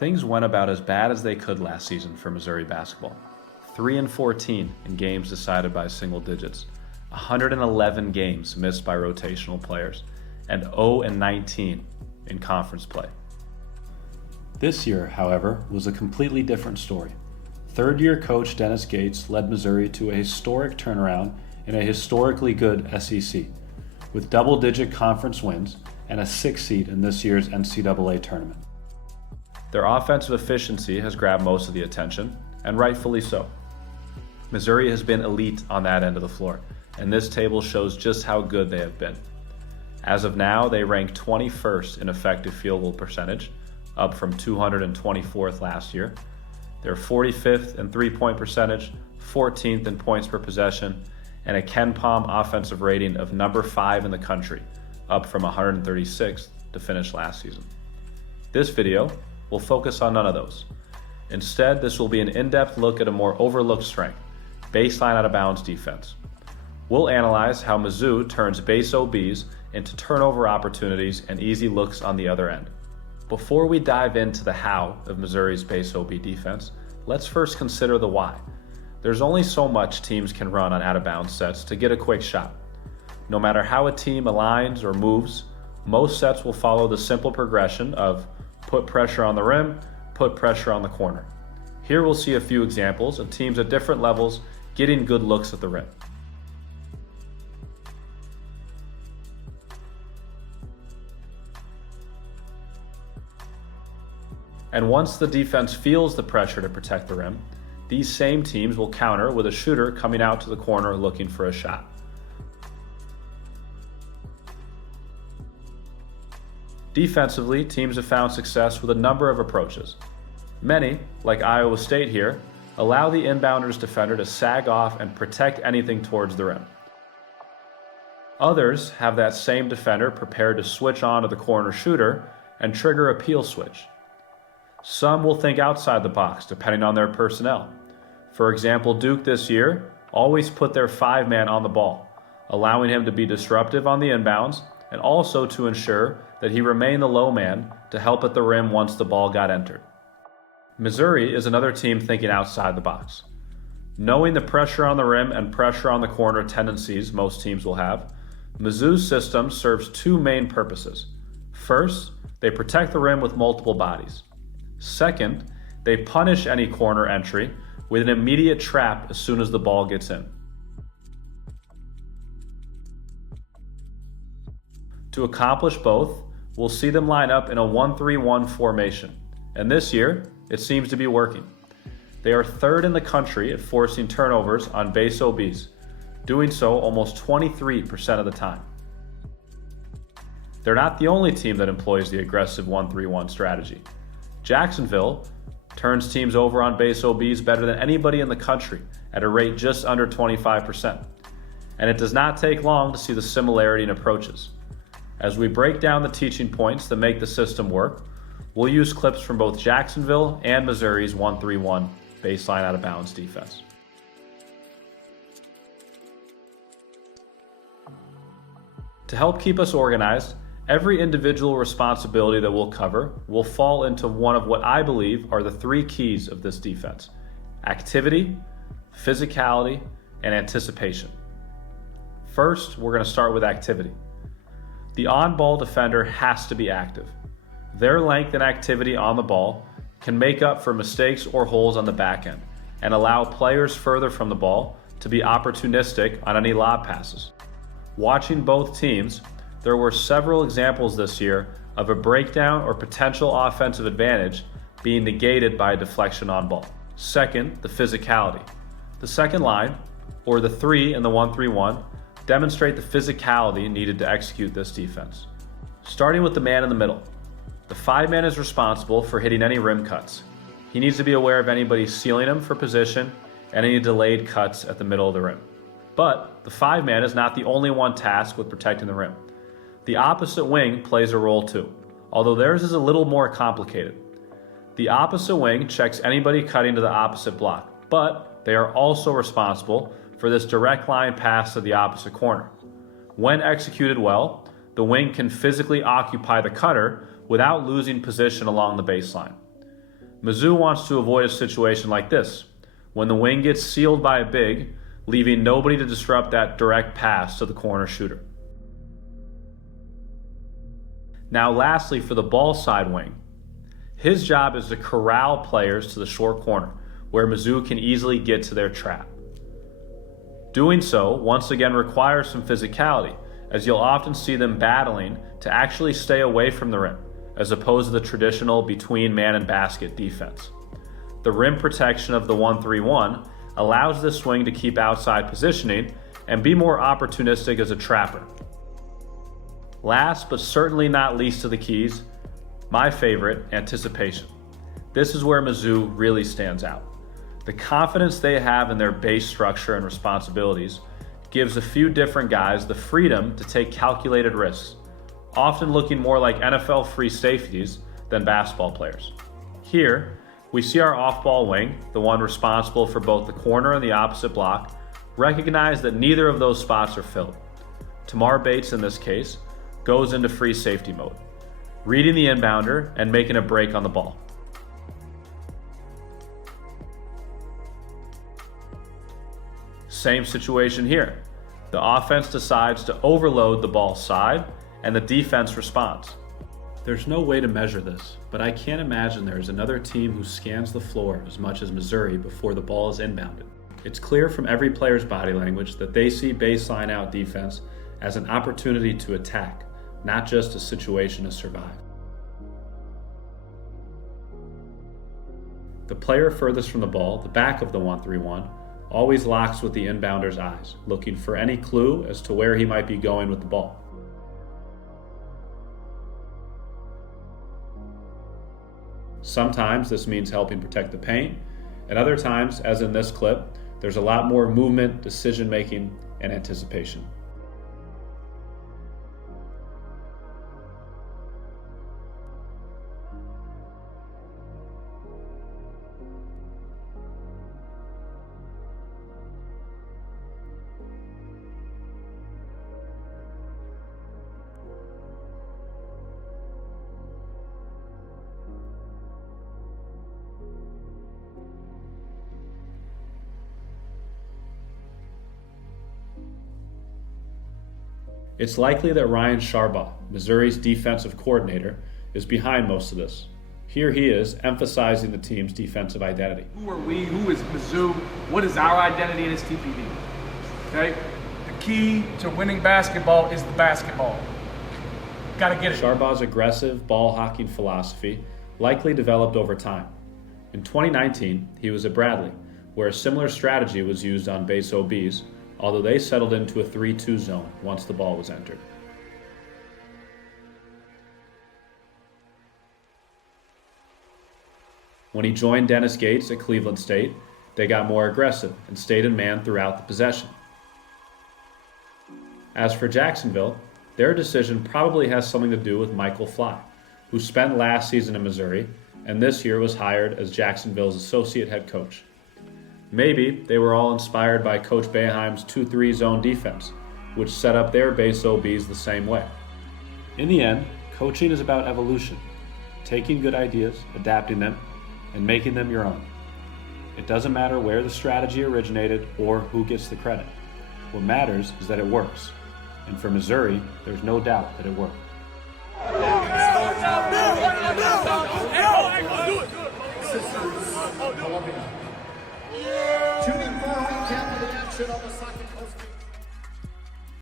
Things went about as bad as they could last season for Missouri basketball. 3-14 in games decided by single digits, 111 games missed by rotational players, and 0-19 in conference play. This year, however, was a completely different story. Third-year coach Dennis Gates led Missouri to a historic turnaround in a historically good SEC, with double-digit conference wins and a 6th seed in this year's NCAA tournament. Their offensive efficiency has grabbed most of the attention, and rightfully so. Missouri has been elite on that end of the floor, and this table shows just how good they have been. As of now, they rank 21st in effective field goal percentage, up from 224th last year. They're 45th in three-point percentage, 14th in points per possession, and a KenPom offensive rating of number 5 in the country, up from 136th to finish last season. This video will focus on none of those. Instead, this will be an in-depth look at a more overlooked strength, baseline out-of-bounds defense. We'll analyze how Mizzou turns base OBs into turnover opportunities and easy looks on the other end. Before we dive into the how of Missouri's base OB defense, let's first consider the why. There's only so much teams can run on out-of-bounds sets to get a quick shot. No matter how a team aligns or moves, most sets will follow the simple progression of put pressure on the rim, put pressure on the corner. Here we'll see a few examples of teams at different levels getting good looks at the rim. And once the defense feels the pressure to protect the rim, these same teams will counter with a shooter coming out to the corner looking for a shot. Defensively, teams have found success with a number of approaches. Many, like Iowa State here, allow the inbounder's defender to sag off and protect anything towards the rim. Others have that same defender prepared to switch on to the corner shooter and trigger a peel switch. Some will think outside the box, depending on their personnel. For example, Duke this year always put their 5-man on the ball, allowing him to be disruptive on the inbounds and also to ensure that he remained the low man to help at the rim once the ball got entered. Missouri is another team thinking outside the box. Knowing the pressure on the rim and pressure on the corner tendencies most teams will have, Mizzou's system serves two main purposes. First, they protect the rim with multiple bodies. Second, they punish any corner entry with an immediate trap as soon as the ball gets in. To accomplish both, we'll see them line up in a 1-3-1 formation, and this year, it seems to be working. They are third in the country at forcing turnovers on base OBs, doing so almost 23% of the time. They're not the only team that employs the aggressive 1-3-1 strategy. Jacksonville turns teams over on base OBs better than anybody in the country at a rate just under 25%. And it does not take long to see the similarity in approaches. As we break down the teaching points that make the system work, we'll use clips from both Jacksonville and Missouri's 1-3-1 baseline out-of-bounds defense. To help keep us organized, every individual responsibility that we'll cover will fall into one of what I believe are the three keys of this defense: activity, physicality, and anticipation. First, we're going to start with activity. The on-ball defender has to be active. Their length and activity on the ball can make up for mistakes or holes on the back end and allow players further from the ball to be opportunistic on any lob passes. Watching both teams, there were several examples this year of a breakdown or potential offensive advantage being negated by a deflection on ball. Second, the physicality. The second line, or the three in the 1-3-1, demonstrate the physicality needed to execute this defense. Starting with the man in the middle. The 5-man is responsible for hitting any rim cuts. He needs to be aware of anybody sealing him for position and any delayed cuts at the middle of the rim. But the 5-man is not the only one tasked with protecting the rim. The opposite wing plays a role too, although theirs is a little more complicated. The opposite wing checks anybody cutting to the opposite block, but they are also responsible for this direct line pass to the opposite corner. When executed well, the wing can physically occupy the cutter without losing position along the baseline. Mizzou wants to avoid a situation like this, when the wing gets sealed by a big, leaving nobody to disrupt that direct pass to the corner shooter. Now lastly, for the ball side wing, his job is to corral players to the short corner, where Mizzou can easily get to their trap. Doing so, once again, requires some physicality, as you'll often see them battling to actually stay away from the rim, as opposed to the traditional between man and basket defense. The rim protection of the 1-3-1 allows this wing to keep outside positioning and be more opportunistic as a trapper. Last but certainly not least of the keys, my favorite, anticipation. This is where Mizzou really stands out. The confidence they have in their base structure and responsibilities gives a few different guys the freedom to take calculated risks, often looking more like NFL free safeties than basketball players. Here, we see our off-ball wing, the one responsible for both the corner and the opposite block, recognize that neither of those spots are filled. Tamar Bates, in this case, goes into free safety mode, reading the inbounder and making a break on the ball. Same situation here. The offense decides to overload the ball side, and the defense responds. There's no way to measure this, but I can't imagine there is another team who scans the floor as much as Missouri before the ball is inbounded. It's clear from every player's body language that they see baseline out defense as an opportunity to attack, not just a situation to survive. The player furthest from the ball, the back of the 1-3-1, always locks with the inbounder's eyes, looking for any clue as to where he might be going with the ball. Sometimes this means helping protect the paint, and other times, as in this clip, there's a lot more movement, decision-making, and anticipation. It's likely that Ryan Sharbaugh, Missouri's defensive coordinator, is behind most of this. Here he is, emphasizing the team's defensive identity. Who are we? Who is Mizzou? What is our identity in this TPD? Okay? The key to winning basketball is the basketball. Gotta get it. Sharbaugh's aggressive, ball-hawking philosophy likely developed over time. In 2019, he was at Bradley, where a similar strategy was used on base OBs, although they settled into a 3-2 zone once the ball was entered. When he joined Dennis Gates at Cleveland State, they got more aggressive and stayed in man throughout the possession. As for Jacksonville, their decision probably has something to do with Michael Fly, who spent last season in Missouri and this year was hired as Jacksonville's associate head coach. Maybe they were all inspired by Coach Boeheim's 2-3 zone defense, which set up their base OBs the same way. In the end, coaching is about evolution, taking good ideas, adapting them, and making them your own. It doesn't matter where the strategy originated or who gets the credit. What matters is that it works. And for Missouri, there's no doubt that it worked. Tuning for the action on the second post.